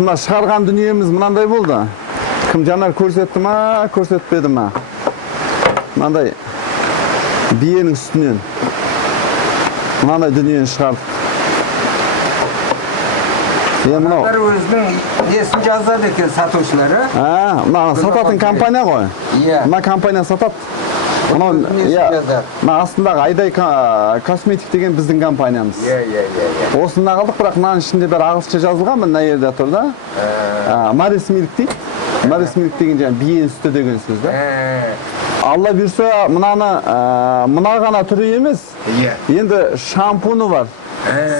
осында шығарған дүниеміз мынандай болды. Кім жанар көрсетті ма, көрсетпеді ма? Мынандай биенің үстінен мынандай дүниені шығардық. Мынау өзінің несін жазады екен сатушылары. Мына сататын компания ғой. Мына компания сатады. Мына астындағы Айдай косметик деген біздің компаниямыз. Осында қалдық, бірақ мынаның ішінде бәрі ағылшынша жазылған, мына жерде тұр да. Марис Милк дейді. Марис Милк деген жаңа бие сүті деген сөз да. Алла бұйырса, мына ғана түрі емес. Енді шампуны бар,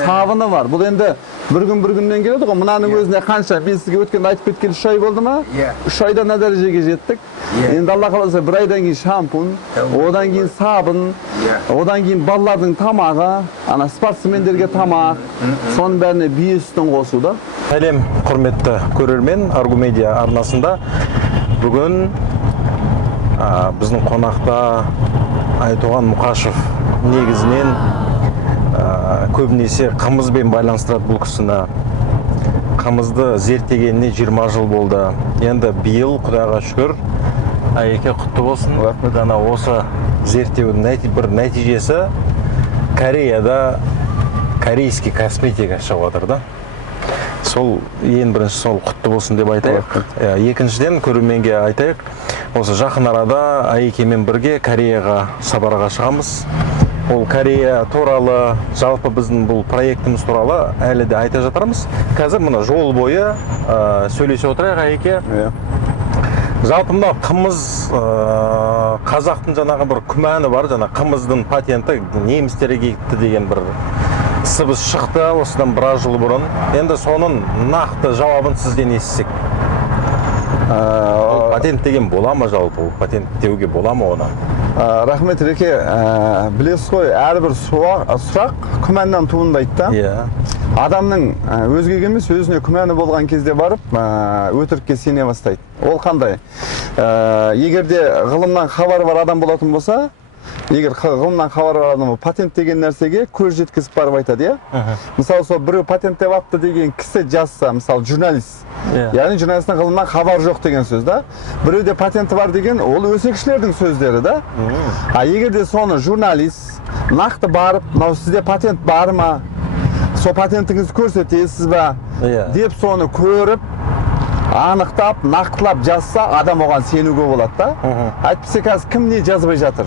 сабыны бар. Бұл енді бір күннен келеді ғой. Мынаның өзіне қанша? Мен сізге өткенде айтып кеткелі 3 ай болды ма? 3 айда мына дәрежеге жеттік. Енді Алла қаласа 1 айдан кейін шампун, одан кейін сабын, одан кейін балалардың тамағы, спортсмендерге тамақ, соның бәріне бие сүтін қосуда. Сәлем, құрметті көрермен, Аргумедиа арнасында бүгін біздің қонақта Айтоған Мұқашев негізінен көбінесе қымызбен байланыстырады бұл кісіні. Қымызды зерттегеніне 20 жыл болды. Енді биыл Құдайға шүкір Айеке құтты болсын. Дана осы зерттеудің бір нәтижесі Кореяда корейский косметика шығып отыр да. Сол ең бірінші сол құтты болсын деп айтайық. Екіншіден көрерменге айтайық. Осы жақын арада Айекемен бірге Кореяға сапарға шығамыз. Ол Корея туралы, жалпы біздің бұл проектіміз туралы әлі де айта жатармыз. Қазір мұна жол бойы сөйлесе отырайық Айеке. Жалпы мына қымыз қазақтың жаңағы бір күмәні бар, жаңа қымыздың патенті немістерге кетті деген бір сыбыс шықты осыдан біраз жыл бұрын. Енді соның нақты жауабын сізден естісек. Патент деген бола ма жалпы? Патенттеуге бола ма оны? Рахмет Реке, білесіз ғой, әрбір сұрақ күмәннен туындайды да. Адамның өзгеге емес, өзіне күмәні болған кезде барып, өтірікке сене бастайды. Ол қандай? Егерде ғылымнан хабары бар адам болатын болса, егер ғылымнан хабары бар адам патент деген нәрсеге көз жеткізіп барып айтады, Мысалы, сол біреу патенттеп апты деген кісі жазса, мысалы, журналист. Яғни журналистің ғылымнан хабар жоқ деген сөз да. Біреуде патенті бар деген, ол өсекшілердің сөздері да. Егерде соны журналист нақты барып, мынау сізде патент бар ма? Сол патентіңізді көрсетесіз ба? Деп соны көріп, анықтап, нақтылап жазса, адам оған сенуге болады да. Әйтпесе қазір кім не жазбай жатыр?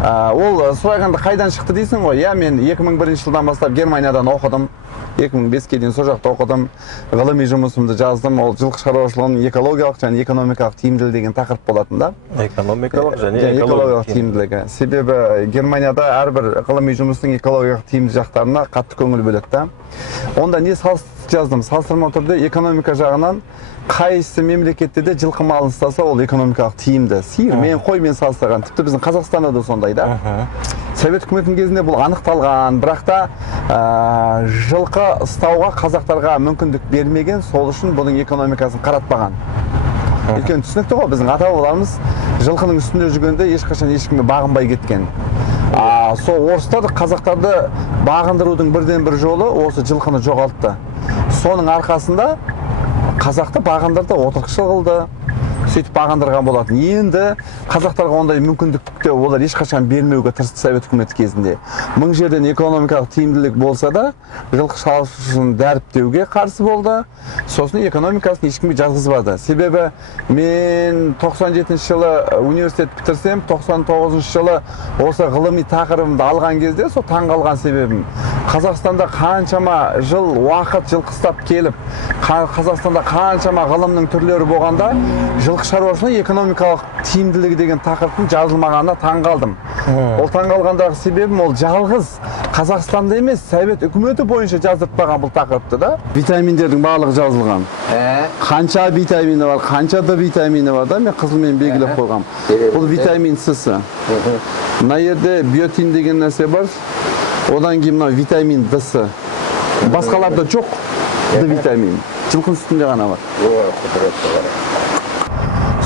Ол сұрағанда қайдан шықты дейсің ғой? Мен 2001 жылдан бастап Германиядан оқыдым. 2005-ке дейін сол жақта оқыдым. Ғылыми жұмысымды жаздым. Ол жылқы шаруашылығының экологиялық және экономикалық тиімділігі деген тақырып болатын да. Экономикалық және экологиялық тиімділігі. Себебі Германияда әрбір ғылыми жұмыстың экологиялық тиімді жақтарына қатты көңіл бөледі да. Онда не жаздым? Салыстырма түрде экономика жағынан қайсы мемлекетте де жылқы малын ұстаса, ол экономикалық тиімді. Сиыр мен қоймен салыстырған. Тіпті біздің Қазақстанда да сондай да. Совет үкіметінің кезінде бұл анықталған, бірақ та жылқы ұстауға қазақтарға мүмкіндік бермеген, сол үшін бұның экономикасын қаратпаған. Өйткені түсінікті ғой, біздің ата-бабаларымыз жылқының үстінде жүргенде ешқашан ешкімге бағынбай кеткен. Сол орыстар қазақтарды бағындырудың бірден бір жолы осы жылқыны жоғалтты. Соның арқасында қазақты бағындырды, отырықшыл қылды, сөйтіп бағындырған болатын. Енді қазақтарға ондай мүмкіндікті олар ешқашан бермеуге тырысты Совет үкіметі кезінде. Мың жерден экономикалық тиімділік болса да, жылқы шаруашылығын дәріптеуге қарсы болды. Сосын экономикасын ешкімге жазғызбады. Себебі мен 97 жылы университет бітірсем, 99 жылы осы ғылыми тақырыбымды алған кезде сол таңғалған себебім. Қазақстанда қаншама жыл уақыт жылқы ұстап келіп, Қазақстанда қаншама ғылымның түрлері болғанда, жылқы шаруашылығы экономикалық тиімділігі деген тақырыптың жазылмағанына таңғалдым. Ол таңғалғандағы себебім ол жалғыз Қазақстанда емес, Совет үкіметі бойынша жаздыртпаған бұл тақырыпты да. Витаминдердің барлығы жазылған. Қанша витамині бар, қанша да витамині бар да, мен қызылмен белгілеп қойғам. Бұл витамин С-сы. Мына жерде биотин деген нәрсе бар. Одан кейін мына витамин Д-сы. Басқаларда жоқ Д витамин. Жылқының үстінде ғана бар.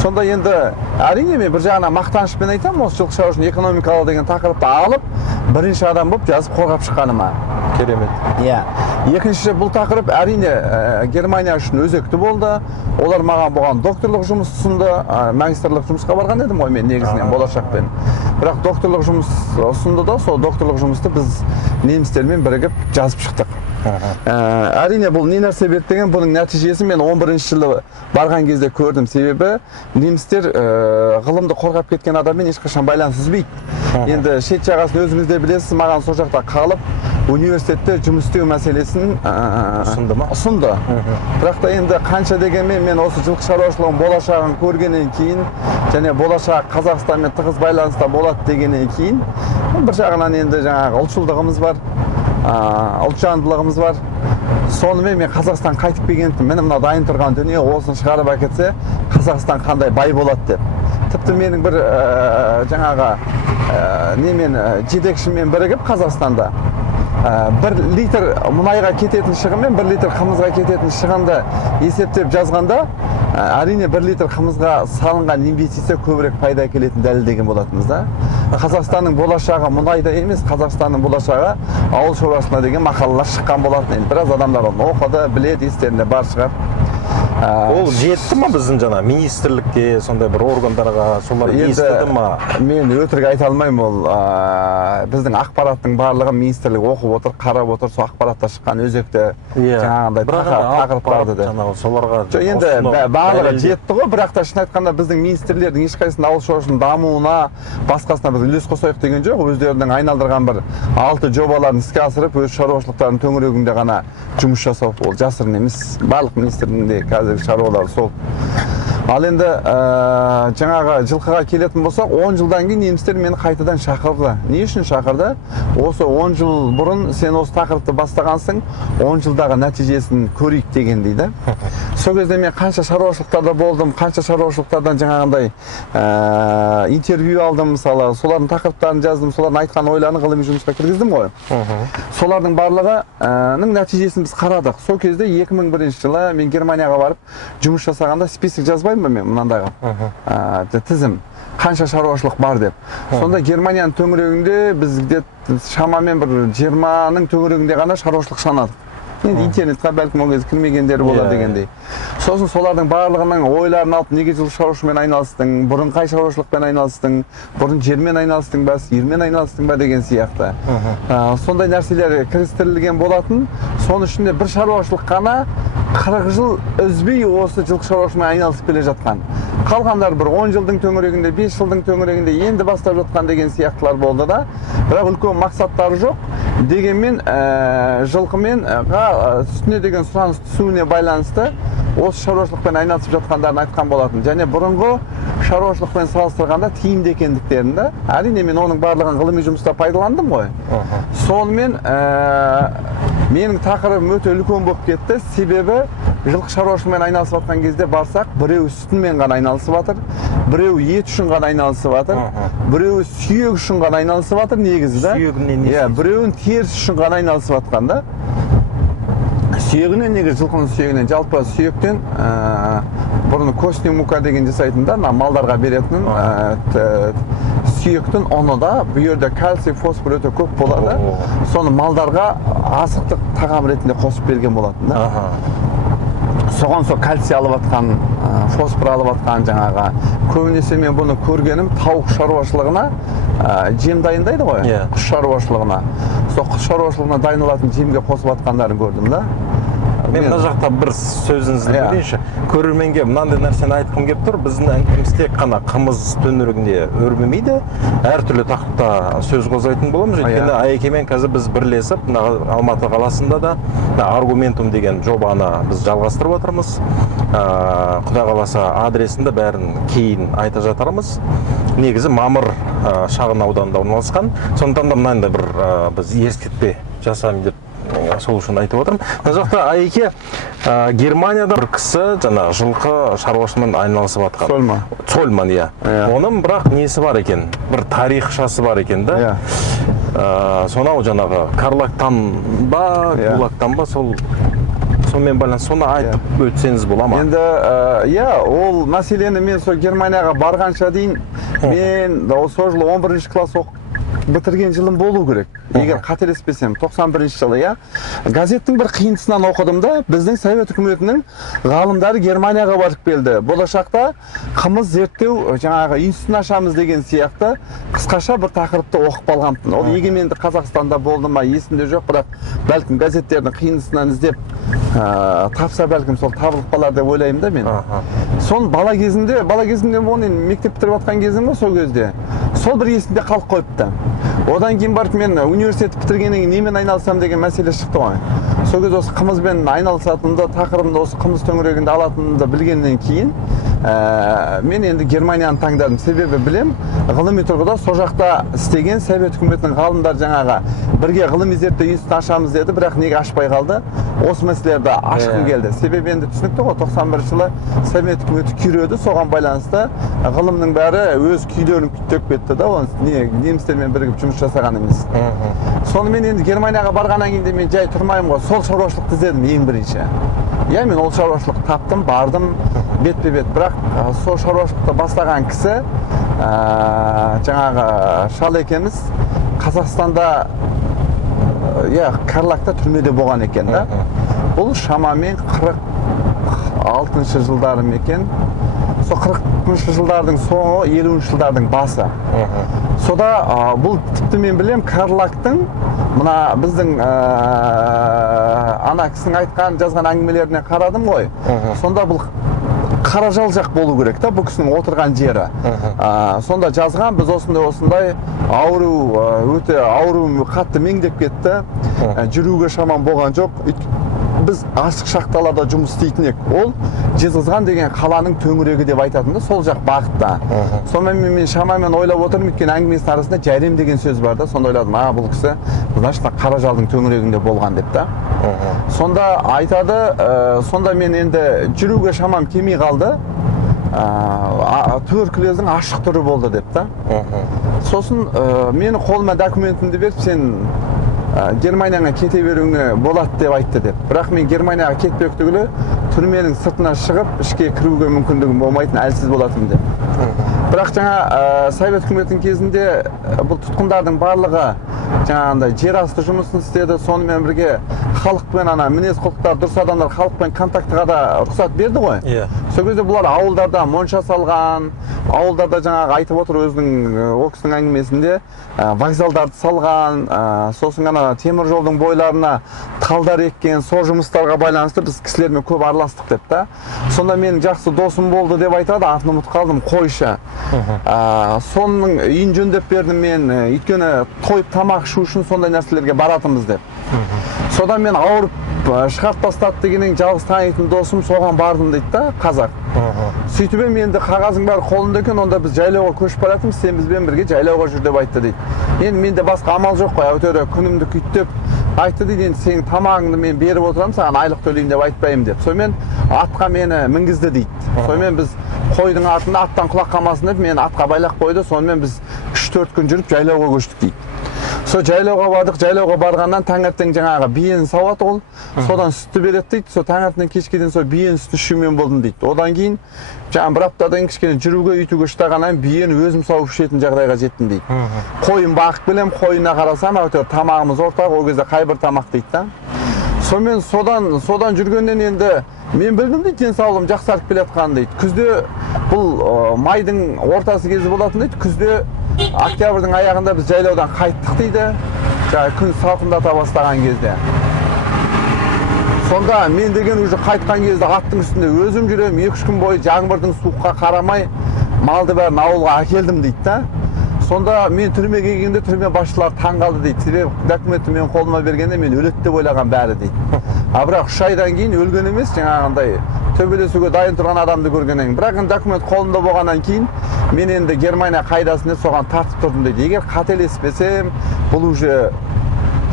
Сонда енді әрине мен бір жағынан мақтанышпен айтамын, осы жылқы шаруашылығын экономикалық деген тақырыпты алып, бірінші адам болып жазып қорғап шыққаныма. Керемет. Иә. Екінші бұл тақырып әрине Германия үшін өзекті болды. Олар маған бұған докторлық жұмыс ұсынды. Магистрлық жұмысқа барған едім ғой мен негізінен болашақпен. Бірақ докторлық жұмыс ұсынды да, сол докторлық жұмысты біз немістермен бірігіп жазып шықтық. Әрине бұл не нәрсе берді деген, бұның нәтижесі мен 11-ші жылы барған кезде көрдім. Себебі немістер ғылымды қорғап кеткен адаммен ешқашан байланыс үзбейді. Енді шет жағасын өзіңіз де білесіз, маған сол жақта қалып университетте жұмыс істеу мәселесін ұсынды. Бірақ та енді қанша дегенмен мен осы жылқы шаруашылығының болашағын көргеннен кейін және болашақ Қазақстанмен тығыз байланыста болады дегеннен кейін бір жағынан енді жаңағы ұлтшылдығымыз бар, ұлтжандылығымыз бар. Сонымен мен Қазақстан қайтып келгендіктен міне мына дайын тұрған дүние осыны шығарып әкетсе Қазақстан қандай бай болады деп. Тіпті менің бір жаңағы немен жетекшімен бірігіп Қазақстанда 1 литр мұнайға кететін шығын мен 1 литр қымызға кететін шығынды есептеп жазғанда әрине 1 литр қымызға салынған инвестиция көбірек пайда әкелетін дәлелдеген болатынбыз да. Қазақстанның болашағы мұнайда емес, Қазақстанның болашағы ауыл шаруашылығына деген мақалалар шыққан болатын. Енді біраз адамдар оны оқыды, біледі, естерінде бар шығар. Ол жетті ма біздің жаңа министрлікке, сондай бір органдарға, солар естіді ма? Мен өтірік айта алмаймын, ол біздің ақпараттың барлығы министрлік оқып отыр, қарап отыр, сол ақпаратта шыққан өзекті жаңағындай тақырыптарды да. Соларға енді барлығы жетті ғой, бірақ та шын айтқанда біздің министрлердің ешқайсысында ауыл шаруашылығының дамуына, басқасына біз үлес қосайық деген жоқ. Өздерінің айналдырған бір 6 жобаларын іске асырып, өз шаруашылықтарының төңірегінде ғана жұмыс жасау, ол жасырын емес. Барлық министрдің де қазіргі шаруалары сол. Ал енді жаңағы жылқыға келетін болсақ, 10 жылдан кейін немістер мені қайтадан шақырды. Не үшін шақырды? Осы 10 жыл бұрын сен осы тақырыпты бастағансың, 10 жылдағы нәтижесін көрейік деген дейді. Сол кезде мен қанша шаруашылықтарда болдым, қанша шаруашылықтардан жаңағындай интервью алдым, мысалы, солардың тақырыптарын жаздым, солардың айтқан ойларын ғылыми жұмысқа кіргіздім ғой. Солардың барлығының нәтижесін біз қарадық. Сол кезде 2001 жылы мен Германияға барып жұмыс жасағанда список жазбаймын ба мен мынандағы тізім қанша шаруашылық бар деп. Сонда Германияның төңірегінде бізде шамамен бір 20-ның төңірегінде ғана шаруашылық санадық. Енді интернетқа бәлкім ол кезде кірмегендері болар дегендей. Сосын солардың барлығының ойларын алып, неге жылқы шаруашылығымен айналыстың, бұрын қай шаруашылықпен айналыстың, бұрын жермен айналыстың ба, сиырмен айналыстың ба деген сияқты. Сондай нәрселер кірістірілген болатын. Соның ішінде бір шаруашылық қана 40 жыл үзбей осы жылқы шаруашылығымен айналысып келе жатқан. Қалғандар бір 10 жылдың төңірегінде, 5 жылдың төңірегінде енді бастап жатқан деген сияқтылар болды да. Бірақ үлкен мақсаттары жоқ. Дегенмен жылқымен сүтіне деген сұраныс түсуіне байланысты осы шаруашылықпен айналысып жатқандарын айтқан болатын. Және бұрынғы шаруашылықпен салыстырғанда тиімді екендіктерінде. Әрине мен оның барлығын ғылыми жұмыста пайдаландым ғой. Сонымен менің тақырыбым өте үлкен болып кетті. Себебі жылқы шаруашылығымен айналысып жатқан кезде барсақ, біреу сүтімен ғана айналысып жатыр, біреу ет үшін ғана айналысып жатыр, біреу сүйек үшін ғана айналысып жатыр негізі да. Біреуін теріс үшін ғана айналысып жатқан да. Сүйегінен, негізі жылқының сүйегінен, жалпы сүйектен бұрын костный мука деген жасайтын да, малдарға беретін сүйектің оны да, бұл жерде кальций, фосфор өте көп болады. Соны малдарға асықтық тағам ретінде қосып берген болатын да. Соған сол кальций алып атқан, фосфор алып атқан жаңағы. Көбінесе мен бұны көргенім тауық шаруашылығына жем дайындайды ғой, құс шаруашылығына. Сол құс шаруашылығына дайындалатын жемге қосып атқандарын көрдім да. Мен мына жақта бір сөзіңізді бөлейінші. Көрерменге мынандай нәрсені айтқым келіп тұр. Біздің әңгімеміз тек қана қымыз төңірегінде өрбімейді. Әртүрлі тақырыпта сөз қозғайтын боламыз. Өйткені Айекемен қазір біз бірлесіп, Алматы қаласында да Аргументум деген жобаны біз жалғастырып отырмыз. Құдай қаласа адресінде бәрін кейін айта жатармыз. Негізі Мамыр шағын ауданында орналасқан. Сондықтан да мынандай бір біз ескертпе жасаймын деп сол үшін айтып отырмын. Мына жақта Айеке Германияда бір кісі жаңа жылқы шаруашылығымен айналысып жатқан. Цольман. Цольман, иә. Оның бірақ несі бар екен? Бір тарихшасы бар екен да. Сонау жаңағы Карлактан ба, Гулактан ба, сонымен байланысты соны айтып өтсеңіз бола ма? Енді ол мәселені мен сол Германияға барғанша дейін мен сол жылы 11-ші класс бітірген жылым болу керек. Егер қателеспесем, 91 жылы, иә. Газеттің бір қиындысынан оқыдым да, біздің Совет үкіметінің ғалымдары Германияға барып келді. Болашақта қымыз зерттеу жаңағы институтын ашамыз деген сияқты қысқаша бір тақырыпты оқып қалғанмын. Ол егеменді Қазақстанда болды ма, есімде жоқ, бірақ бәлкім газеттердің қиындысынан іздеп тапса бәлкім сол табылып қалар деп ойлаймын да мен. Сон бала кезімде оны мектеп бітіріп жатқан кезім ғой сол кезде. Сол бір есімде қалып қойыпты. Одан кейін барып мен университет бітіргеннен кейін немен айналысам деген мәселе шықты ғой. Сол кезде осы қымызбен айналысатынымды, тақырыбымды осы қымыз төңірегінде алатынымды білгеннен кейін мен енді Германияны таңдадым. Себебі білем, ғылыми тұрғыда сол жақта істеген Совет үкіметінің ғалымдар жаңағы бірге ғылыми зерттеу институтын ашамыз деді, бірақ неге ашпай қалды? Осы мәселелерді ашқым келді. Себебі енді түсінікті ғой, 91 жылы Совет үкіметі күйреді, соған байланысты ғылымның бәрі өз күйлерін төкіп кетті да, немістермен бірігіп жұмыс жасаған емес. Сонымен енді Германияға барғаннан кейін де мен жай тұрмаймын ғой, сол шаруашылықты іздедім ең бірінші. Иә, мен ол шаруашылықты таптым, бардым, бетпе-бет. Бірақ сол шаруашылықты бастаған кісі жаңағы шал екеміз Қазақстанда Карлакта түрмеде болған екен да. Бұл шамамен 46 жылдары екен. Сол 40-шы жылдардың соңы, 50-шы жылдардың басы. Сода бұл тіпті мен білем, Карлактың мына біздің ана кісінің айтқан, жазған әңгімелеріне қарадым ғой. Сонда бұл Қаражал жақ болу керек та, бұл кісінің отырған жері. Сонда жазған, біз осындай өте ауру қатты меңдеп кетті. Жүруге шаман болған жоқ. Біз ашық шахталарда жұмыс істейтін ек. Ол Жезқазған деген қаланың төңірегі деп айтатынды, сол жақ бағытта. Сонымен мен шамамен ойлап отырмын, өткен әңгімесінің арасында Жайрем деген сөз бар да, сонда ойладым, бұл кісі значит Қаражалдың төңірегінде болған деп та. Сонда айтады, сонда мен енді жүруге шамам келмей қалды. Туберкулездің ашық түрі болды деп та. Сосын мені қолыма документімді беріп, сен Германияға кете беруіңе болады деп айтты деп. Бірақ мен Германияға кетпек түгілі түрменің сыртына шығып, ішке кіруге мүмкіндігім болмайтын, әлсіз болатым деп. Бірақ жаңа Совет үкіметінің кезінде бұл тұтқындардың барлығы жаңағындай жер асты жұмысын істеді, сонымен бірге халықпен мінез құлықтары дұрыс адамдар халықпен контактыға да рұқсат берді ғой. Сол кезде бұлар ауылдарда монша салған, ауылдарда жаңағы айтып отыр өзінің ол кісінің әңгімесінде вокзалдарды салған, сосын ғана темір жолдың бойларына талдар еккен, сол жұмыстарға байланысты біз кісілермен көп араластық деп та. Сонда менің жақсы досым болды деп айтады, атын ұмытып қалдым, қойшы. Соның үйін жөндеп бердім мен, өйткені тойып тамақ ішу үшін сондай нәрселерге баратымыз деп. Содан мен ауырып шығарып тастады дегеннен жалғыз танитын досым соған бардым дейді да, қазақ. Сөйтіп енді қағазың бәрі қолында екен, онда біз жайлауға көшіп баратырмыз, сен бізбен бірге жайлауға жүр деп айтты дейді. Енді менде басқа амал жоқ қой, әйтеуір күнімді күйттеп айтты дейді, енді сенің тамағыңды мен беріп отырамын, саған айлық төлеймін деп айтпаймын деп. Сонымен атқа мені мінгізді дейді. Сонымен біз қойдың артында аттан құлақ қалмасын деп мені атқа байлап қойды, сонымен біз 3-4 күн жүріп жайлауға көштік дейді. Сол жайлауға бардық, жайлауға барғаннан таңертең жаңағы биені сауады ол, содан сүтті береді дейді. Сол таңертеңнен кешке дейін сол биені сүтін ішумен болдым дейді. Одан кейін жаңағы бір аптадан кішкене жүруге, үйтуге ұштағаннан биені өзім сауып ішетін жағдайға жеттім дейді. Қойын бағып келем, қойына қарасам, әйтеуір тамағымыз ортақ, ол кезде қай бір тамақ дейді да. Сонымен содан жүргеннен енді мен білдім дейді, денсаулығым жақсарып келе жатқанын дейді. Күзде бұл майдың ортасы кезі болатын дейді. Күзде октябрьдің аяғында біз жайлаудан қайттық дейді. Күн салқындата бастаған кезде. Сонда мен деген уже қайтқан кезде аттың үстінде өзім жүрем, 2-3 күн бойы жаңбырдың суыққа қарамай малды бәрін ауылға әкелдім дейді да. Сонда мен түрмеге келгенде түрме басшылары таң қалды дейді. Себебі документті мен қолыма бергенде мен өледі деп ойлаған бәрі дейді. Бірақ 3 айдан кейін өлген емес, жаңағындай төбелесуге дайын тұрған адамды көргеннен кейін. Бірақ документ қолымда болғаннан кейін мен енді Германия қайдасында соған тартып тұрдым дейді. Егер қателеспесем, бұл уже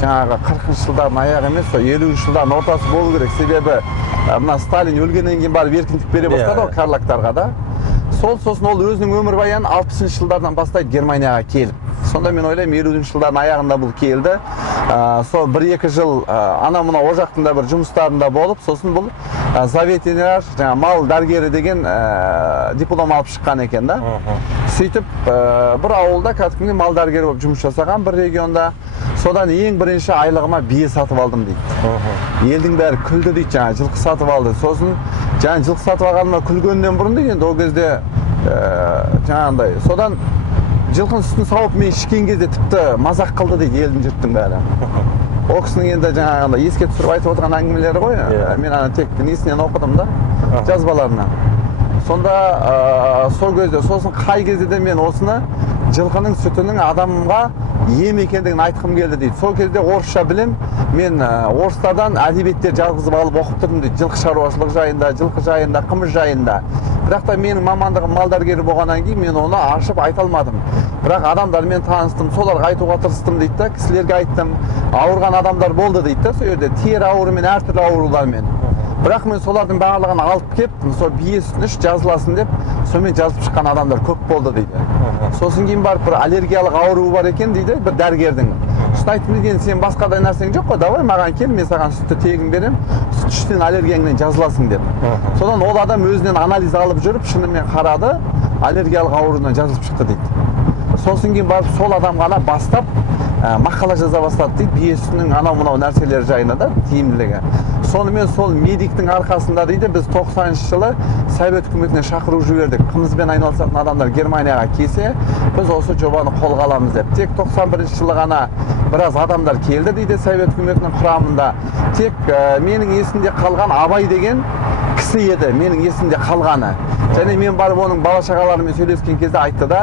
жаңағы 40-шы жылдардың аяғы емес, 50-шы жылдардың ортасы болу керек. Себебі мына Сталин өлгеннен кейін барып еркіндік бере бастады ғой Карлактарға да. Сосын ол өзінің өмірбаянын 60-шы жылдардан бастайды Германияға келіп. Сонда мен ойлаймын 50-шы жылдардың аяғында бұл келді. Сол 1-2 жыл ана-мына о жақтың бір жұмыстарында болып, сосын бұл ветеринар, мал дәрігері деген диплом алып шыққан екен да. Сөйтіп бір ауылда кәдімгі мал дәрігері болып жұмыс жасаған бір регионда. Содан ең бірінші айлығыма бие сатып алдым дейді. Елдің бәрі күлді дейді, жаңа жылқы сатып алды. Сосын жаңа жылқы сатып алғаныма күлгеннен бұрын дейді, енді ол кезде жаңағындай. Содан жылқының сүтін сауып мен ішкен кезде тіпті мазақ қылды дейді елдің жұрттың бәрі. Ол кісінің енді жаңағындай еске түсіріп айтып отырған әңгімелері ғой. Мен ана тек несінен оқыдым да, жазбаларынан. Сонда сол кезде, сосын қай кезде де мен осыны жылқының сүтінің адамға ем екендігін айтқым келді дейді. Сол кезде орысша білем, мен орыстардан әдебиеттер жазғызып алып оқып тұрдым дейді. Жылқы шаруашылық жайында, жылқы жайында, қымыз жайында. Бірақ та менің мамандығым мал дәрігері болғаннан кейін мен оны ашып айта алмадым. Бірақ адамдармен таныстым, соларға айтуға тырыстым дейді да, кісілерге айттым. Ауырған адамдар болды дейді да, сол жерде тері ауруымен, әртүрлі аурулармен. Бірақ мен солардың барлығын алып кеп, сол бие сүтін іш жазыласын деп, сонымен жазып шыққан адамдар көп болды дейді. Сосын кейін барып бір аллергиялық ауруы бар екен дейді, бір дәрігердің. Сосын айттым деген сен басқадай нәрсең жоқ қой, давай маған кел, мен саған сүтті тегін берем, сүт ішсең аллергияңнан жазыласың деп. Содан ол адам өзінен анализ алып жүріп, шынымен қарады, аллергиялық ауруынан жазылып шықты дейді. Сосын кейін барып сол адам ғана бастап мақала жаза бастады дейді, бие сүтінің анау-мынау нәрселері жайында да тиімділігі. Сонымен сол медиктің арқасында дейді, біз 90-шы жылы Совет үкіметіне шақыру жібердік. Қымызбен айналысатын адамдар Германияға келсе, біз осы жобаны қолға аламыз деп. Тек 91-ші жылы ғана біраз адамдар келді дейді Совет үкіметінің құрамында. Тек менің есімде қалған Абай деген кісі еді, менің есімде қалғаны. Және мен барып оның бала шағаларымен сөйлескен кезде айтты да,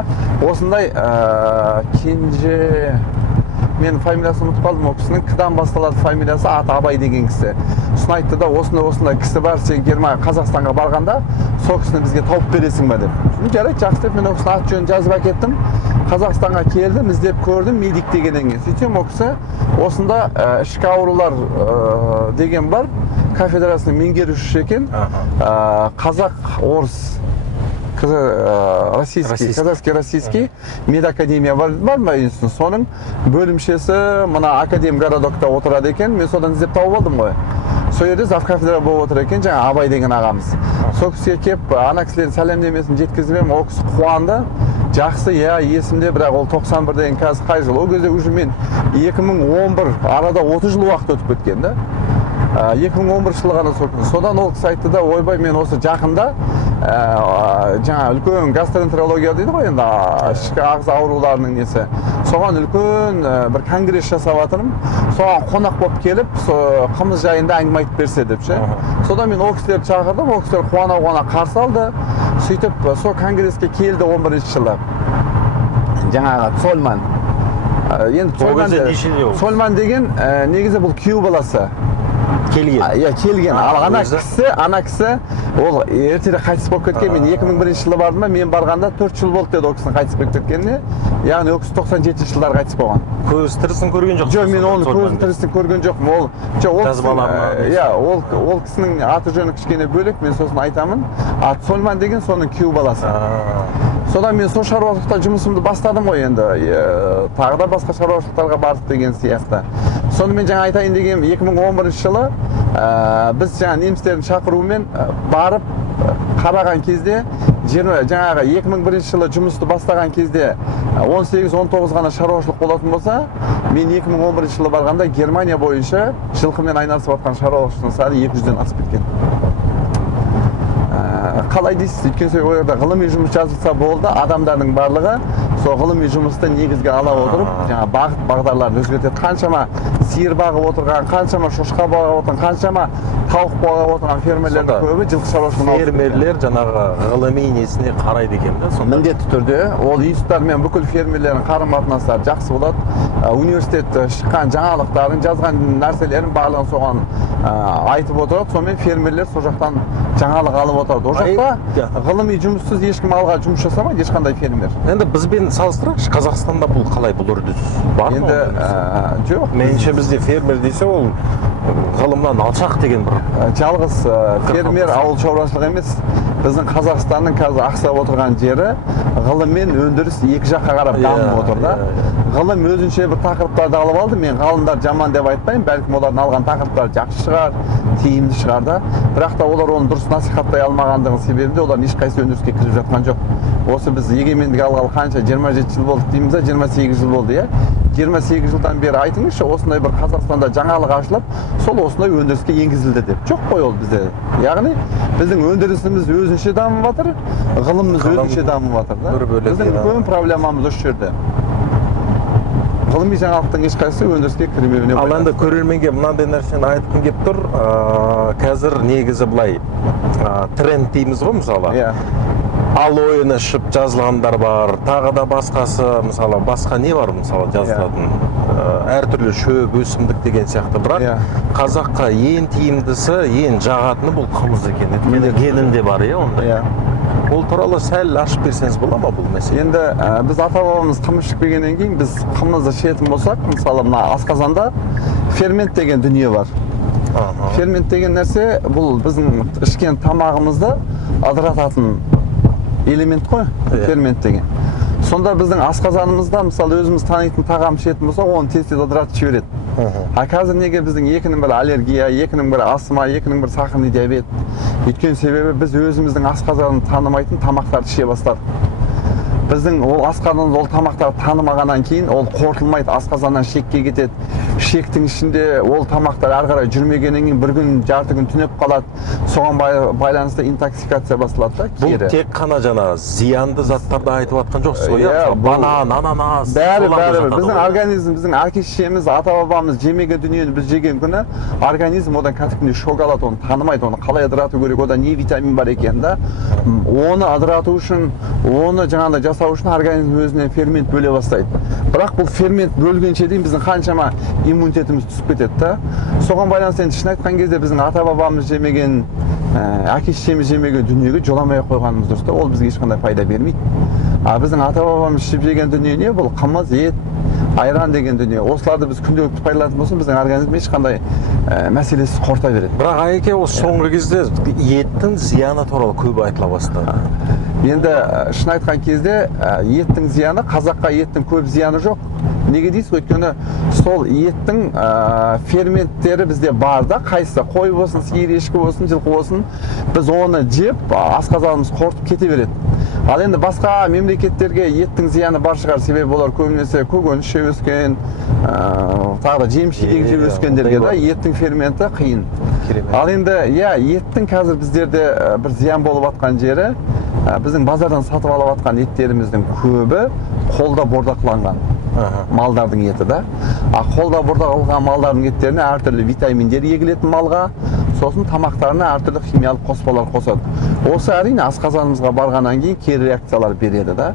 осындай Кенже, мен фамилиясын ұмытып қалдым, ол кісінің К-дан басталады фамилиясы, аты Абай деген кісі. Сосын айтты да, осындай кісі бар, сен Қазақстанға барғанда сол кісіні бізге тауып бересің ба деп. Жарайды, жақсы деп мен ол кісінің аты жөнін жазып әкеттім. Қазақстанға келдім, іздеп көрдім, медик дегеннен кейін. Сөйтсем ол кісі осында ішкі аурулар деген бар, кафедрасының меңгерушісі екен. Қазақ, орыс, казахский медакадемия бар ма институт, соның бөлімшесі мына Академгородокта отырады екен. Мен содан іздеп тауып алдым ғой. Сол жерде завкафедра болып отыр екен, жаңа Абай деген ағамыз. Сол кісіге кеп ана кісілердің сәлемдемесін жеткізіп, ол кісі қуанды. Жақсы, есімде, бірақ ол 91 деген қазір қай жыл? Ол кезде уже мен 2011, арада 30 жыл уақыт өтіп кеткен да. 2011 жылы ғана сол күні. Содан ол кісі айтты да, ойбай, мен осы жақында жаңа үлкен гастроэнтерология дейді ғой, енді ішкі ағза ауруларының несі. Соған үлкен бір конгресс жасап жатырмын. Соған қонақ болып келіп, қымыз жайында әңгіме айтып берсе деп ше. Содан мен ол кісілерді шақырдым, ол кісілер қуана қарсы алды. Сөйтіп сол конгресске келді 11-ші жылы. Жаңағы Цольман. Енді Цольман деген негізі бұл күйеу баласы. Келген. Келген. Ана кісі ол ертерек қайтыс болып кеткен. Мен 2001 жылы бардым, мен барғанда 4 жыл болды деді ол кісінің қайтыс болып кеткеніне. Яғни ол кісі 97 жылдары қайтыс болған. Көз тірісін көрген жоқ. Жоқ, мен оны көз тірісін көрген жоқпын. Ол кісінің аты жөні кішкене бөлек, мен сосын айтамын. Цольман деген соның күйеу баласы. Содан мен сол шаруашылықта жұмысымды бастадым ғой енді. Тағы да басқа шаруашылықтарға бардық деген сияқты. Сонымен жаңа айтайын деген 2011 жылы біз жаңа немістердің шақыруымен барып қараған кезде жаңағы 2001 жылы жұмысты бастаған кезде 18-19 ғана шаруашылық болатын болса, мен 2011 жылы барғанда Германия бойынша жылқымен айналысып жатқан шаруашылықтың саны 200-ден асып кеткен. Қалай дейсіз? Өйткені ол жерде ғылыми жұмыс жазылса болды, адамдардың барлығы сол ғылыми жұмысты негізге ала отырып, жаңа бағыт бағдарларын өзгертеді. Қаншама сиыр бағып отырған, қаншама шошқа бағып отырған, қаншама тауық бағып отырған фермерлердің көбі жылқы шаруашылығына фермерлер жаңағы ғылыми несіне қарайды екен да, сонда. Міндетті түрде ол институттармен бүкіл фермерлердің қарым-қатынастары жақсы болады. Университет шыққан жаңалықтарын, жазған нәрселерін барлығын соған айтып отырады. Сонымен фермерлер сол жақтан жаңалық алып отырады. Ол жақта ғылыми жұмыссыз ешкім алға жұмыс жасамайды, ешқандай фермер. Енді бізбен салыстырайықшы, Қазақстанда бұл қалай, бұл үрдіс бар ма? Енді жоқ. Меніңше бізде фермер десе ол ғылымнан алшақ деген бір. Жалғыз фермер ауыл шаруашылығы емес. Біздің Қазақстанның қазір ақсап отырған жері ғылым мен өндіріс екі жаққа қарап дамып отыр да. Ғылым өзінше бір тақырыптарды алып алды. Мен ғалымдар жаман деп айтпаймын, бәлкім олардың алған тақырыптары жақсы шығар, тиімді шығар да. Бірақ та олар оны дұрыс насихаттай алмағандығының себебінде олар ешқайсы өндіріске кіріп жатқан жоқ. Осы біз егемендік алғалы қанша 27 жыл болды дейміз ба, 28 жыл болды, иә. 28 жылдан бері айтыңызшы, осындай бір Қазақстанда жаңалық ашылып, сол осындай өндіріске енгізілді деп. Жоқ қой ол бізде. Яғни біздің өндірісіміз өзінше дамып жатыр, ғылымымыз өзінше дамып жатыр да. Біздің үлкен проблемамыз осы жерде. Ғылыми жаңалықтың ешқайсысы өндіріске кірмеуіне байланысты. Ал енді көрерменге мынандай нәрсені айтқым келіп тұр. Қазір негізі былай тренд дейміз ғой, мысалы. Иә. Алоэны ішіп жазылғандар бар, тағы да басқасы, мысалы, басқа не бар, мысалы, жазылатын? Әртүрлі шөп, өсімдік деген сияқты. Бірақ қазаққа ең тиімдісі, ең жағатыны бұл қымыз екен. Өйткені генінде бар, иә, онда. Ол туралы сәл ашып берсеңіз бола ма бұл мәселе? Енді біз ата-бабамыз қымыз ішіп келгеннен кейін біз қымызды ішетін болсақ, мысалы мына асқазанда фермент деген дүние бар. Фермент деген нәрсе бұл біздің ішкен тамағымызды ыдырататын элемент қой, фермент деген. Сонда біздің асқазанымызда мысалы өзіміз танитын тағам ішетін болсақ, оны тез-тез ыдыратып жібереді. А қазір неге біздің екінің бірі аллергия, екінің бірі астма, екінің бірі сахарный диабет? Өйткені себебі біз өзіміздің асқазанын танымайтын тамақтарды іше бастадық. Біздің ол асқазанымыз ол тамақтарды танымағаннан кейін ол қорытылмайды, асқазаннан шекке кетеді. Шектің ішінде ол тамақтар ары қарай жүрмегеннен кейін бір күн, жарты күн түнеп қалады. Соған байланысты интоксикация басталады да. Бұл тек қана жаңа зиянды заттарды айтып жатқан жоқсыз ғой. Банан, ананас. Бәрі. Біздің организм, біздің әке-шешеміз, ата-бабамыз жемеген дүниені біз жеген күні организм одан кәдімгідей шок алады, оны танымайды, оны қалай ыдырату керек, ода не витамин бар екен да. Оны ыдырату үшін, оны жаңағыдай жасау үшін организм өзінен фермент бөле бастайды. Бірақ бұл фермент бөлгенше дейін біздің қаншама иммунитетіміз түсіп кетеді да. Соған байланысты енді шын айтқан кезде біздің ата-бабамыз жемеген, әке-шешеміз жемеген дүниеге жоламай қойғанымыз дұрыс та, ол бізге ешқандай пайда бермейді. Біздің ата-бабамыз ішіп жеген дүние не? Бұл қымыз, ет, айран деген дүние. Осыларды біз күнделікті пайдаланатын болсақ, біздің организм ешқандай мәселесіз қорыта береді. Бірақ Айеке, осы соңғы кезде еттің зияны туралы көп айтыла бастады. Енді шын айтқан кезде еттің зияны, қазаққа еттің көп зияны жоқ. Неге дейсіз? Өйткені сол еттің ферменттері бізде бар да, қайсы қой болсын, сиыр, ешкі болсын, жылқы болсын, біз оны жеп, асқазанымыз қорытып кете береді. Ал енді басқа мемлекеттерге еттің зияны бар шығар, себебі олар көбінесе көкөніс жеп өскен, тағы да жеміс-жидек жеп өскендерге да еттің ферменті қиын. Ал енді еттің қазір біздерде бір зиян болып жатқан жері, біздің базардан сатып алып жатқан еттеріміздің көбі қолда бордақыланған малдардың еті да. Қолда бордақыланған малдардың еттеріне әртүрлі витаминдер егілетін малға, сосын тамақтарына әртүрлі химиялық қоспалар қосады. Осы әрине асқазанымызға барғаннан кейін кері реакциялар береді да.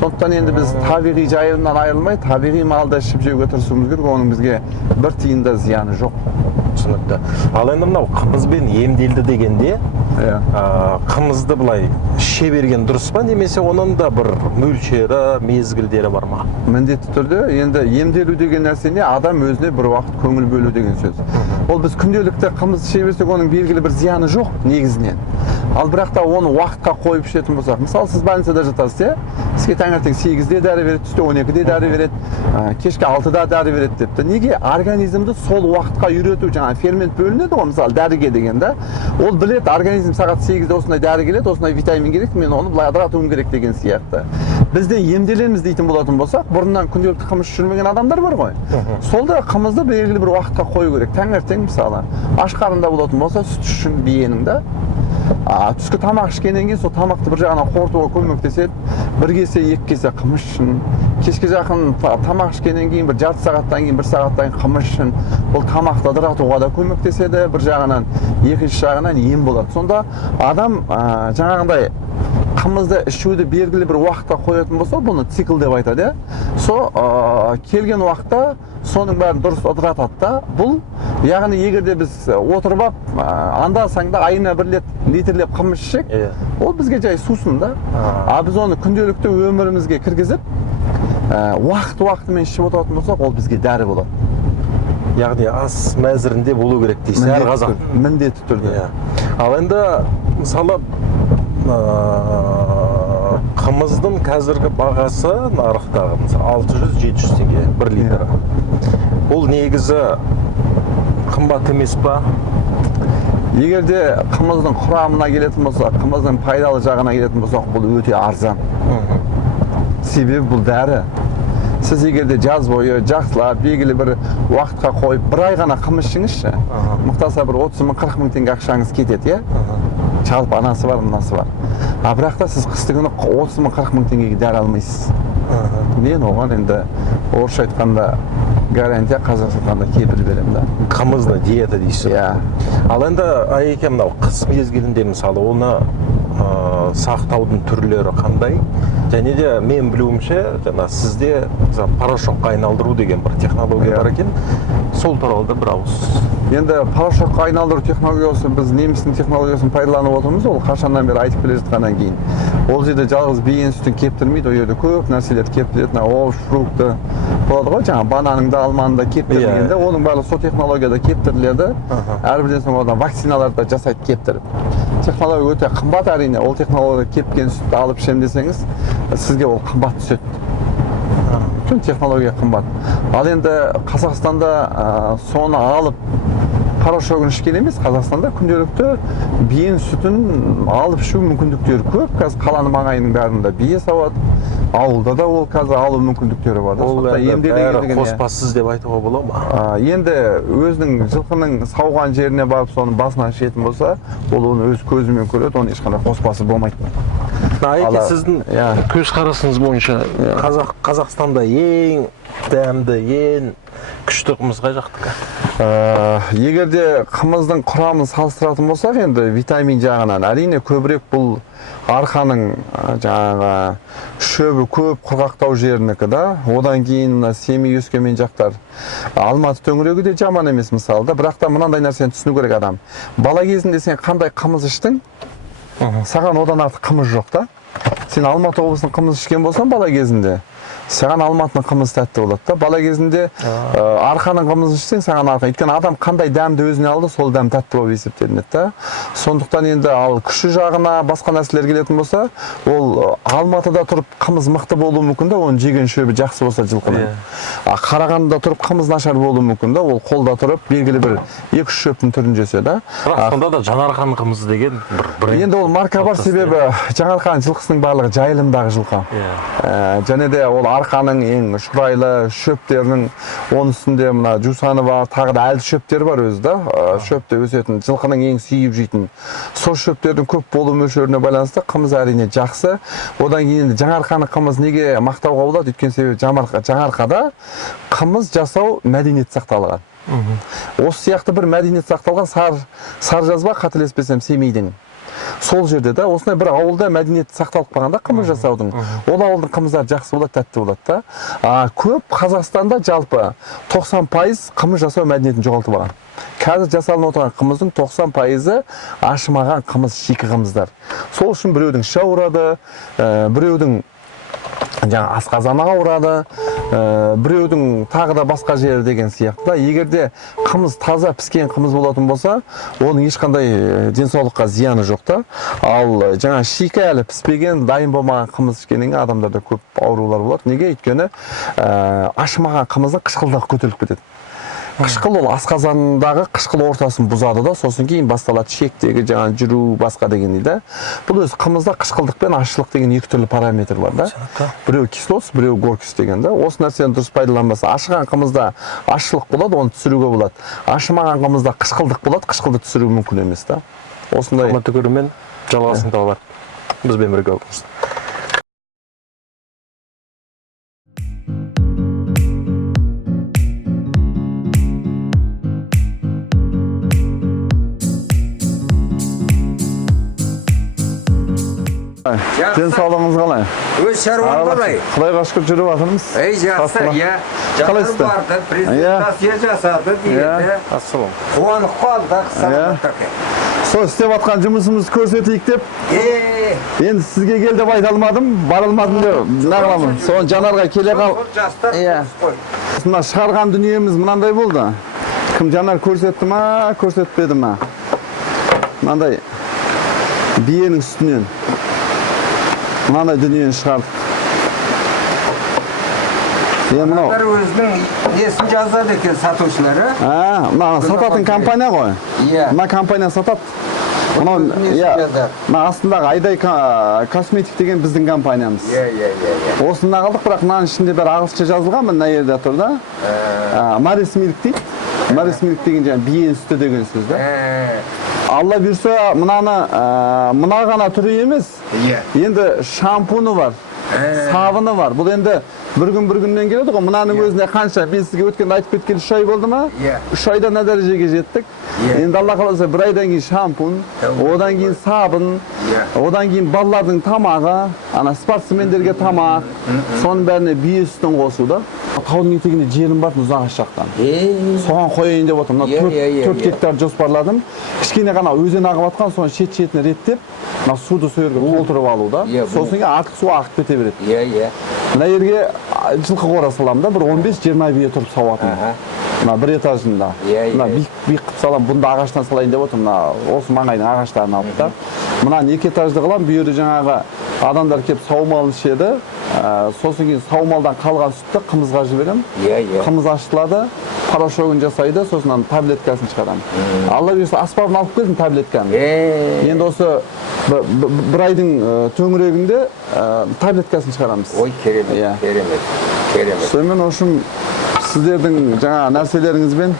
Сондықтан енді біз табиғи жайылымнан айырылмай, табиғи малды ішіп жеуге тырысуымыз керек, оның бізге бір тиын да зияны жоқ. Түсінікті. Ал енді мынау қымызбен емделді дегенде, қымызды былай іше берген дұрыс па, немесе оның да бір мөлшері, мезгілдері бар ма? Міндетті түрде, енді емделу деген нәрсе не? Адам өзіне бір уақыт көңіл бөлу деген сөз. Ол біз күнделікті қымыз іше берсек, оның белгілі бір зияны жоқ негізінен. Ал бірақ та оны уақытқа қойып ішетін болсақ, мысалы сіз больницада жатасыз, сізге таңертең 8-де дәрі береді, түсте 12-де дәрі береді, кешке 6-да дәрі береді депті. Неге? Организмді сол уақытқа үйрету, жаңа фермент бөлінеді ғой, мысалы дәріге деген да. Ол біледі, организм сағат 8-де осындай дәрі келеді, осындай витамин керек, мен оны былай ыдыратуым керек деген сияқты. Бізде емделеміз дейтін болатын болсақ, бұрыннан күнделікті қымыз жүрмеген адамдар бар ғой. Сол да қымызды белгілі бір уақытқа қою керек. Таңертең мысалы аш қарында болатын болса, сүт үшін биенің да. Түскі тамақ ішкеннен кейін сол тамақты бір жағынан қорытуға көмектеседі. Бір кесе, екі кесе қымыз ішін. Кешке жақын тамақ ішкеннен кейін бір жарты сағаттан кейін, бір сағаттан кейін қымыз ішін. Бұл тамақты ыдыратуға да көмектеседі. Bir жағынан, екінші жағынан ем болады. Сонда адам жаңағындай қымызды ішуді белгілі бір уақытқа қоятын болса, бұны цикл деп айтады. Сол келген уақытта соның бәрін дұрыс ыдыратады да. Бұл яғни егерде біз отырып алып анда-санда айына бір литрлеп қымыз ішсек, ол бізге жай сусын да. Біз оны күнделікті өмірімізге кіргізіп, уақыт-уақытымен ішіп отыратын болсақ, ол бізге дәрі болады. Яғни ас мәзірінде болу керек дейсіз, әр қазақ. Міндетті түрде. Ал енді мысалы қымыздың қазіргі бағасы нарықтағы 600-700 теңге 1 литрі. Ол негізі қымбат емес па? Егерде қымыздың құрамына келетін болсақ, қымыздың пайдалы жағына келетін болсақ, бұл өте арзан. Себебі бұл дәрі. Сіз егерде жаз бойы жақсылап, белгілі бір уақытқа қойып, бір ай ғана қымыз ішіңізші, мықтаса бір 30 мың, 40 мың теңге ақшаңыз кетеді, жалпы анасы бар, мынасы бар. А бірақ та сіз қысты күні 30 мың, 40 мың теңгеге дәрі алмайсыз. Мен оған енді орысша айтқанда гарантия, қазақша айтқанда кепіл беремін да. Қымызды диета дейсіз. Ал енді Айеке, мынау қыс мезгілінде мысалы оны сақтаудың түрлері қандай? Және де мен білуімше, жаңа сізде порошокқа айналдыру деген бір технология бар екен. Сол туралы да бір ауыз. Енді порошокқа айналдыру технологиясы біз немістің технологиясын пайдаланып отырмыз, ол қашаннан бері айтып келе жатқаннан кейін. Ол жерде жалғыз биен сүтін кептірмейді, ол жерде көп нәрселерді кептіреді, овощ, фрукты болады ғой, жаңа бананның да, алманың да кептірілгенде, оның барлығы сол технологияда кептіріледі. Әрбірден соң одан вакциналарды да жасайды кептіріп. Технология өте қымбат, әрине, ол технология кепкен сүтті алып ішемін десеңіз, сізге ол қымбат түседі. Технология қымбат. Ал енді Қазақстанда соны алып порошогын ішкен емес, Қазақстанда күнделікті биен сүтін алып ішу мүмкіндіктері көп. Қазір қаланың маңайының бәрінде бие сауады. Ауылда да ол қазір алу мүмкіндіктері бар. Ол бәрі қоспасыз деп айтуға бола ма? Енді өзінің жылқының сауған жеріне барып соның басынан ішетін болса, ол оны өз көзімен көреді, оның ешқандай қоспасы болмайды. Айеке, сіздің көзқарасыңыз бойынша Қазақстанда ең дәмді, ең күшті қымыз қай жақтікі? Егерде қымыздың құрамын салыстыратын болсақ, енді витамин жағынан әрине көбірек бұл арқаның жаңағы шөбі көп құрғақтау жерінікі да. Одан кейін Семей, Өскемен жақтар, Алматы төңірегі де жаман емес мысалы да. Бірақ та мынандай нәрсені түсіну керек адам. Бала кезінде сен қандай қымыз іштің, саған одан артық қымыз жоқ та. Сен Алматы облысының қымыз ішкен болсан бала кезінде, саған Алматының қымыз тәтті болады да. Бала кезінде арқаның қымыз ішсең, саған арқа. Өйткені адам қандай дәмді өзіне алды, сол дәм тәтті болып есептелінеді да. Сондықтан енді ал күші жағына басқа нәрселер келетін болса, ол Алматыда тұрып қымыз мықты болуы мүмкін да, оның жеген шөбі жақсы болса жылқының. Қарағандыда тұрып қымыз нашар болуы мүмкін да, ол қолда тұрып белгілі бір 2-3 шөптің түрін жесе да. Бірақ сонда да Жаңарқан қымызы деген бір бренд. Енді ол марка бар, себебі Жаңарқан жылқысының барлығы жайылымдағы жылқы. Және де ол арқаның ең шұрайлы шөптерінің, оның үстінде мына жусаны бар, тағы да әлді шөптер бар өзі да, шөпте өсетін, жылқының ең сүйіп жейтін. Сол шөптердің көп болу мөлшеріне байланысты қымыз әрине жақсы. Одан кейін Жаңарқаның қымыз неге мақтауға болады? Өйткені себебі Жаңарқада қымыз жасау мәдениет сақталған. Осы сияқты бір мәдениет сақталған Саржазба, қателеспесем, Семейдің. Сол жерде да осындай бір ауылда мәдениет сақталып қалғанда қымыз жасаудың. Ол ауылдың қымыздары жақсы болады, тәтті болады да. Көп Қазақстанда жалпы 90% қымыз жасау мәдениетін жоғалтып алған. Қазір жасалынып отырған қымыздың 90%-ы ашымаған қымыз, шикі қымыздар. Сол үшін біреудің іші ауырады, біреудің жаңа асқазаны ауырады, біреудің тағы да басқа жері деген сияқты. Егерде қымыз таза піскен қымыз болатын болса, оның ешқандай денсаулыққа зияны жоқ та. Ал жаңа шикі әлі піспеген, дайын болмаған қымыз ішкеннен кейін адамдарда көп аурулар болады. Неге? Өйткені ашымаған қымыздың қышқылдағы көтеріліп кетеді. Қышқыл ол асқазандағы қышқыл ортасын бұзады да, сосын кейін басталады шектегі жаңа жүру басқа деген дейді. Бұл өзі қымызда қышқылдық пен ащылық деген екі түрлі параметр бар да. Біреу кислос, біреу горкис деген да. Осы нәрсені дұрыс пайдаланбаса, ашыған қымызда ащылық болады, оны түсіруге болады. Ашымаған қымызда қышқылдық болады, қышқылды түсіру мүмкін емес та. Осындай. Қымбатты көрермен, жалғасын табар. Бізбен бірге болыңыз. Денсаулығыңыз қалай? Өз шаруам қалай? Құдайға шүкір жүріп жатырмыз. Жақсы, жақсы барды, презентация жасады дейді. Ассалам. Қуанып қалдық, саламаттық. Сол істеп жатқан жұмысымызды көрсетейік деп. Енді сізге кел деп айта алмадым, бара алмадым деп нағыламын. Соған Жанарға келе қал. Мына шығарған дүниеміз мынандай болды. Кім Жанар көрсетті ма, көрсетпеді ма? Мынандай биенің үстінен мынандай дүниені шығардық. мынау Бір өзінің несін жазады екен сатушылары. мына сататын компания ғой. Иә. Мына компания сатады. Мынау мына астындағы Айдай косметик деген біздің компаниямыз. Иә. Осында қалдық, бірақ мынаның ішінде бәрі ағылшынша жазылған, мына жерде тұр да. Марис Милк дейді. Марис Милк деген жаңағы бие сүті деген сөз да. Алла бұйырса, мына ғана түрі емес. Енді шампуны бар, сабыны бар. Бұл енді бір күннен келеді ғой. Мынаның өзіне қанша? Мен сізге өткенде айтып кеткелі 3 ай болды ма? 3 айда мына дәрежеге жеттік. Енді Алла қаласа 1 айдан кейін шампун, одан кейін сабын, одан кейін балалардың тамағы, ана спортсмендерге тамақ, соның бәріне бие сүтін қосуда. Таудың етегінде жерім бар, ұзақ жақтан. Соған қояйын деп отырмын. 4 гектар жоспарладым. Кішкене ғана өзен ағып жатқан, соны шет-шетіне реттеп, мына суды сол жерге толтырып алуда. Сосын кейін артық су ағып кете береді. Мына жерге жылқы қора саламын да, бір 15-20 бие тұрып сауатын. Мына бір этажында. Мына биік қып салам, бұнда ағаштан салайын деп отырмын. Осы маңайдың ағаштарын алып та. Мына 2 этажды қылам, бұл жерде жаңағы адамдар келіп саумалын ішеді. Сосын кейін саумалдан қалған сүтті қымызға жіберем. Қымыз ашытылады, порошогын жасайды, сосын таблеткасын шығарамын. Алла бұйырса аспабын алып келдім таблетканы. Енді осы бір айдың төңірегінде таблеткасын шығарамыз. Ой, керемет. Сонымен ошым сіздердің жаңа нәрселеріңізбен,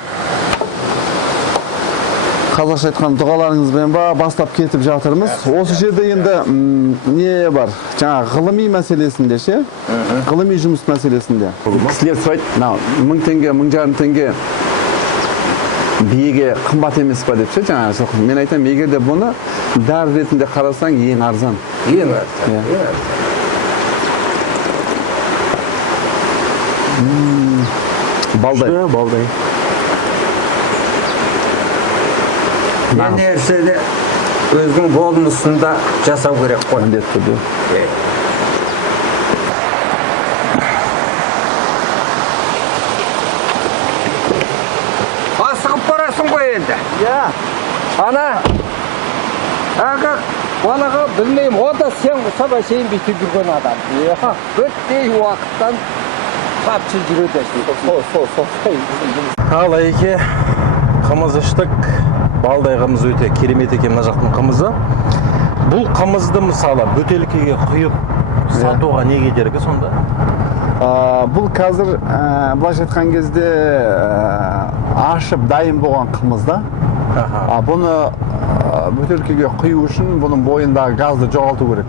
қазақша айтқан дұғаларыңызбен бастап кетіп жатырмыз. Осы жерде енді не бар? Жаңа ғылыми мәселесінде ше? Ғылыми жұмыс мәселесінде. Кісілер сұрайды, 1000 теңге, 1500 теңге биеге қымбат емес па деп ше? Жаңа мен айтам, егер де бұны дәрі ретінде қарасаң ең арзан. Ең арзан. Балдай. Мен нәрседе өзінің болмысында жасау керек қой. Міндетті түрде. Асығып барасың ғой енді. Ана, балаға білмеймін, о да сен құсап әшейін бүйтіп жүрген адам. Өттей уақыттан қапшы жүреді. Ал әйке, қымыз іштік. Балдай қымыз өте керемет екен мына жақтың қымызы. Бұл қымызды мысалы бөтелкеге құйып сатуға не кедергі сонда? Бұл қазір былайша айтқан кезде ашып дайын болған қымыз да. Бұны бөтелкеге құю үшін бұның бойындағы газды жоғалту керек.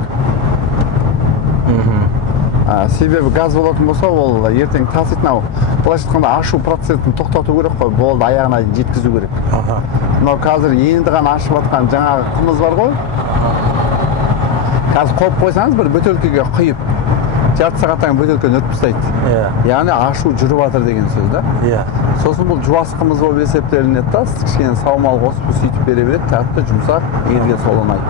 Себебі газ болатын болса, ол ертең таситын былайша айтқанда ашу процесін тоқтату керек қой, болды аяғына жеткізу керек. Мынау қазір енді ғана ашып жатқан жаңағы қымыз бар ғой. Қазір қойып қойсаңыз бір бөтелкеге құйып, жарты сағаттан бөтелкені өтіп тастайды. Яғни ашу жүріп жатыр деген сөз да. Сосын бұл жуас қымыз болып есептелінеді да, кішкене саумал қосып сөйтіп бере береді, тәтті, жұмсақ, елге солонайды.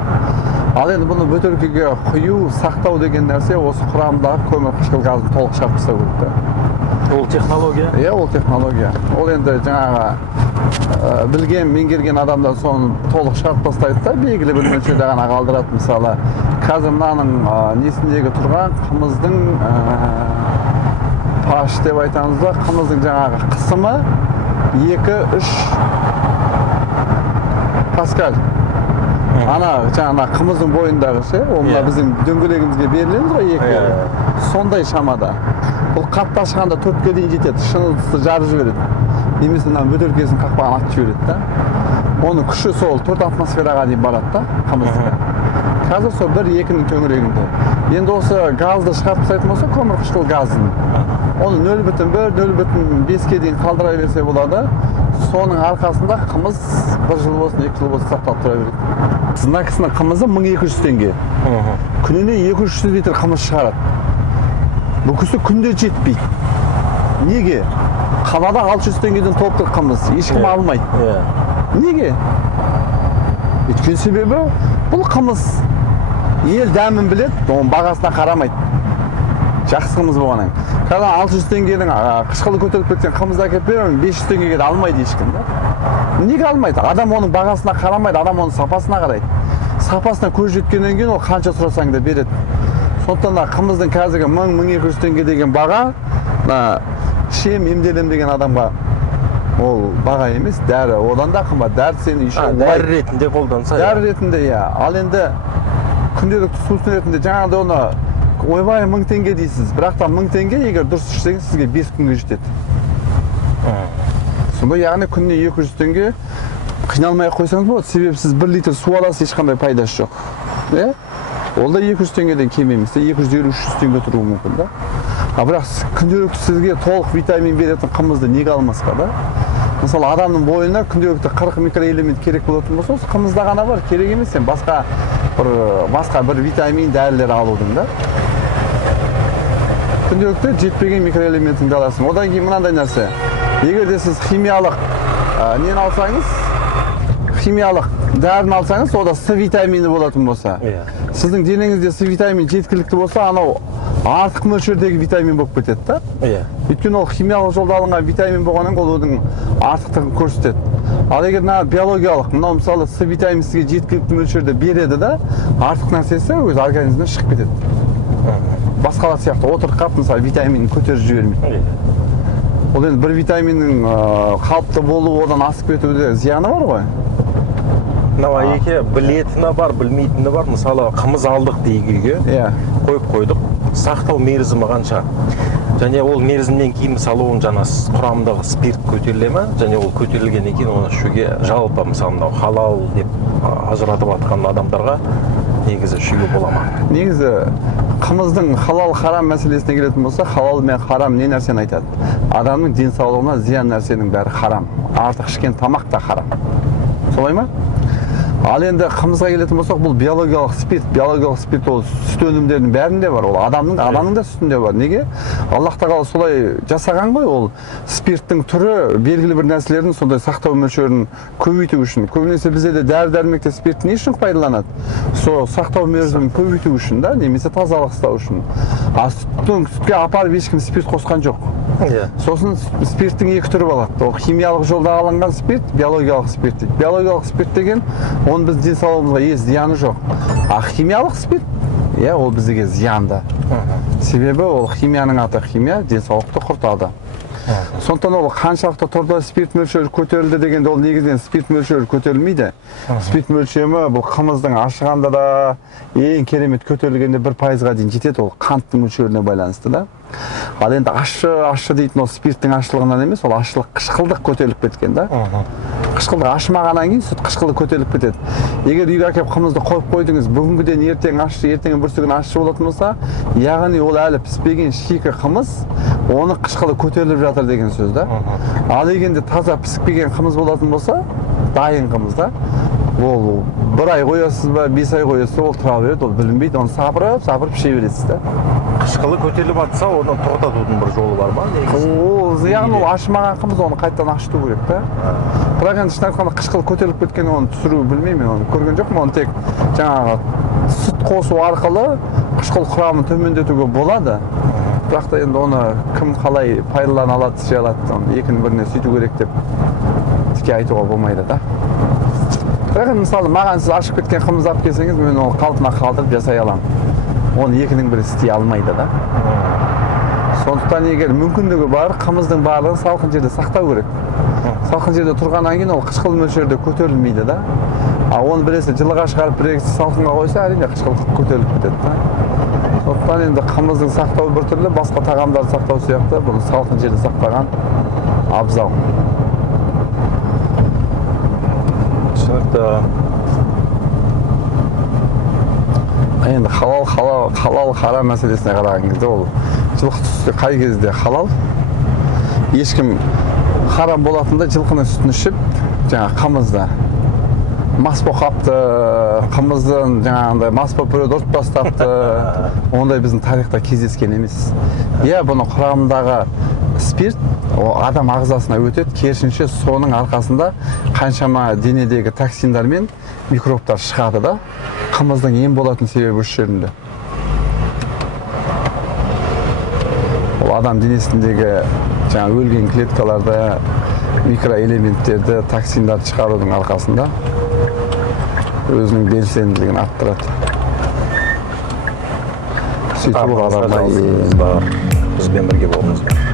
Ал енді бұны бөтелкеге құю, сақтау деген нәрсе осы құрамындағы көмір қышқыл газын толық шығарып тастау керек та. Ол технология? Ол технология. Ол енді жаңағы білген, меңгерген адамдар соны толық шығарып тастайды да, белгілі бір мөлшерде ғана қалдырады. Мысалы, қазір мынаның несіндегі тұрған қымыздың паш деп айтамыз да, қымыздың жаңағы қысымы 2-3 паскаль. Ана жаңа қымыздың бойындағы ше, ол мына біздің дөңгелегімізге берілеміз ғой 2. Сондай шамада. Бұл қатты ашқанда 4-ке дейін жетеді, шыныдысы жарып жібереді. Немесе мына бөтелкесін қақпағын атып жібереді да. Оның күші сол 4 атмосфераға дейін барады да қымыздың. Қазір сол 1-2-нің төңірегінде. Енді осы газды шығарып тастайтын болса, көмір қышқыл газын. Оны 0,1, 0,5-ке дейін қалдыра берсе болады. Соның арқасында қымыз 1 жыл болсын, 2 жыл болсын сақтап тұра береді. Мына кісінің қымызы 1200 теңге. Күніне 200 литр қымыз шығарады. Бұл кісі күнде жетпейді. Неге? Қалада 600 теңгеден толтыр қымыз, ешкім алмайды. Неге? Өйткені себебі бұл қымыз ел дәмін біледі, оның бағасына қарамайды. Жақсы қымыз болғаннан. Қазір 600 теңгенің қышқылы көтеріліп кеткен қымызды әкеліп беремін, 500 теңгеге де алмайды ешкім да. Неге алмайды? Адам оның бағасына қарамайды, адам оның сапасына қарайды. Сапасына көз жеткеннен кейін ол қанша сұрасаң да береді. Сондықтан да қымыздың қазіргі 1000-1200 теңге деген баға мына ішем емделем деген адамға ол баға емес, дәрі одан да қымбат. Дәрі сені еще дәрі ретінде қолданса. Дәрі ретінде, иә. Ал енді күнделікті сусын ретінде жаңағыда оны ойбай 1000 теңге дейсіз. Бірақ та 1000 теңге егер дұрыс ішсеңіз сізге 5 күнге жетеді. Сонда яғни күніне 200 теңге қиналмай қойсаңыз болады. Себебі сіз 1 литр су аласыз, ешқандай пайдасы жоқ. Иә? Ол да 200 теңгеден кем емес, 250-300 теңге тұруы мүмкін да. Бірақ күнделікті сізге толық витамин беретін қымызды неге алмасқа да? Мысалы, адамның бойына күнделікті 40 микроэлемент керек болатын болса, қымызда ғана бар, керек емес сен басқа бір витамин дәрілер алудың да. Күнделікті жетпеген микроэлементіңді аласың. Одан кейін мынандай нәрсе. Егер де сіз химиялық нені алсаңыз, химиялық дәріні алсаңыз, ода С витамині болатын болса, сіздің денеңізде С витамин жеткілікті болса, анау артық мөлшердегі витамин болып кетеді да. Өйткені ол химиялық жолда алынған витамин болғаннан ол оның артықтығын көрсетеді. Ал егер биологиялық, мынау мысалы С витамин сізге жеткілікті мөлшерде береді да, артық нәрсесі өз организмнен шығып кетеді. Басқалар сияқты отырып қалып, мысалы витаминін көтеріп жібермейді. Ол енді бір витаминнің қалыпты болуы, одан асып кетуде зияны бар ғой. Мынау еке білетіні бар, білмейтіні бар. Мысалы қымыз алдық дейік үйге, қойып қойдық. Сақтау мерзімі қанша? Және ол мерзімнен кейін мысалы оның жаңа құрамындағы спирт көтеріле ме? Және ол көтерілгеннен кейін оны ішуге жалпы мысалы мынау халал деп ажыратып жатқан адамдарға негізі ішуге бола ма? Негізі қымыздың халал харам мәселесіне келетін болса, халал мен харам не нәрсені айтады? Адамның денсаулығына зиян нәрсенің бәрі харам. Артық ішкен тамақ та харам. Солай ма? Ал енді қымызға келетін болсақ, бұл биологиялық спирт. Биологиялық спирт ол сүт өнімдерінің бәрінде бар. Ол адамның да сүтінде бар. Неге? Аллах тағала солай жасаған ғой, ол спирттің түрі белгілі бір нәрселердің сондай сақтау мөлшерін көбейту үшін. Көбінесе бізде де дәрі-дәрмекте спирт не үшін пайдаланады? Сол сақтау мерзімін көбейту үшін да, немесе тазалық ұстау үшін. А сүтке апарып ешкім спирт қосқан жоқ. Сосын спирттің екі түрі болады. Ол химиялық жолда алынған спирт, биологиялық спирт дейді. Биологиялық спирт деген оның біз денсаулығымызға еш зияны жоқ. А химиялық спирт, ол бізге зиянды. Себебі ол химияның аты химия, денсаулықты құртады. Сондықтан ол қаншалықты тұрда спирт мөлшері көтерілді дегенде ол негізінен спирт мөлшері көтерілмейді. Спирт мөлшері бұл қымыздың ашығанда да ең керемет көтерілгенде 1%-ға дейін жетеді, ол қанттың мөлшеріне байланысты да. Ал енді ащы дейтін ол спирттің ашылығынан емес, ол ашылық қышқылдық көтеріліп кеткен да. Қышқылдық ашымағаннан кейін сүт қышқылы көтеріліп кетеді. Егер үйге әкеліп қымызды қойып қойдыңыз, бүгінгіден ертең ащы, ертең бүрсігін ащы болатын болса, яғни ол әлі піспеген шикі қымыз, оны қышқылы көтеріліп жатыр деген сөз да. Ал егер таза піспеген қымыз болатын болса, дайын қымыз да, ол 1 ай қоясыз ба, 5 ай қоясыз, ол тұра береді, ол білінбейді, оны сапырып іше бересіз да. Қышқылы көтеріліп жатса, оны тоқтатудың бір жолы бар ма? Яғни ол ашымаған қымыз, оны қайтадан ашыту керек та. Бірақ енді шын айтқанда қышқылы көтеріліп кеткен, оны түсіру білмеймін, оны көрген жоқпын, оны тек жаңағы сүт қосу арқылы қышқыл құрамын төмендетуге болады. Бірақ та енді оны кім қалай пайдалана алады, іше алады, екінің біріне сөйту керек деп тіке айтуға болмайды да. Бірақ мысалы маған сіз ашып кеткен қымыз алып келсеңіз, мен оны қалпына қалдырып жасай аламын. Оны екінің бірі істей алмайды да. Сондықтан егер мүмкіндігі бар, қымыздың барлығын салқын жерде сақтау керек. Салқын жерде тұрғаннан кейін ол қышқыл мөлшерде көтерілмейді да. А оны біресе жылыға шығарып, біресе салқынға қойса, әрине қышқыл көтеріліп кетеді да. Сондықтан енді қымыздың сақтауы біртүрлі, басқа тағамдарды сақтау сияқты, бұны салқын жерде сақтаған абзал. Енді халал харам мәселесіне қараған кезде ол жылқы түсті қай кезде халал, ешкім харам болатында жылқының сүтін ішіп, жаңа қымызды мас болып қапты, қымыздың жаңағындай мас болып біреуді ұрып тастапты, ондай біздің тарихта кездескен емес. Бұның құрамындағы спирт адам ағзасына өтеді, керісінше соның арқасында қаншама денедегі токсиндар мен микробтар шығады да, қымыздың ем болатын себебі осы жерінде. Ол адам денесіндегі жаңа өлген клеткаларды, микроэлементтерді, токсиндарды шығарудың арқасында өзінің белсенділігін арттырады. Сөйтіп бізбен бірге болыңыздар.